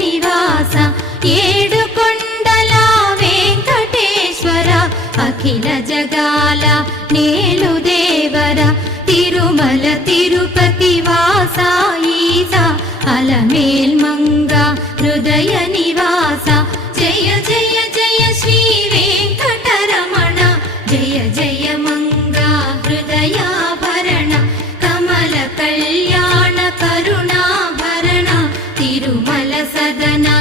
నివాస ఏడుకొండల వెంకటేశ్వర అఖిల జగాల నేలు దేవర తిరుమల తిరుపతి వాస ఈస అలమేల్ మంగ హృదయ నివాస జయ జయ జయ శ్రీ వెంకటరమణ జయ జయ మంగ హృదయాభరణ కమల కళ్యాణ కరుణాభరణ తిరుమల సదనా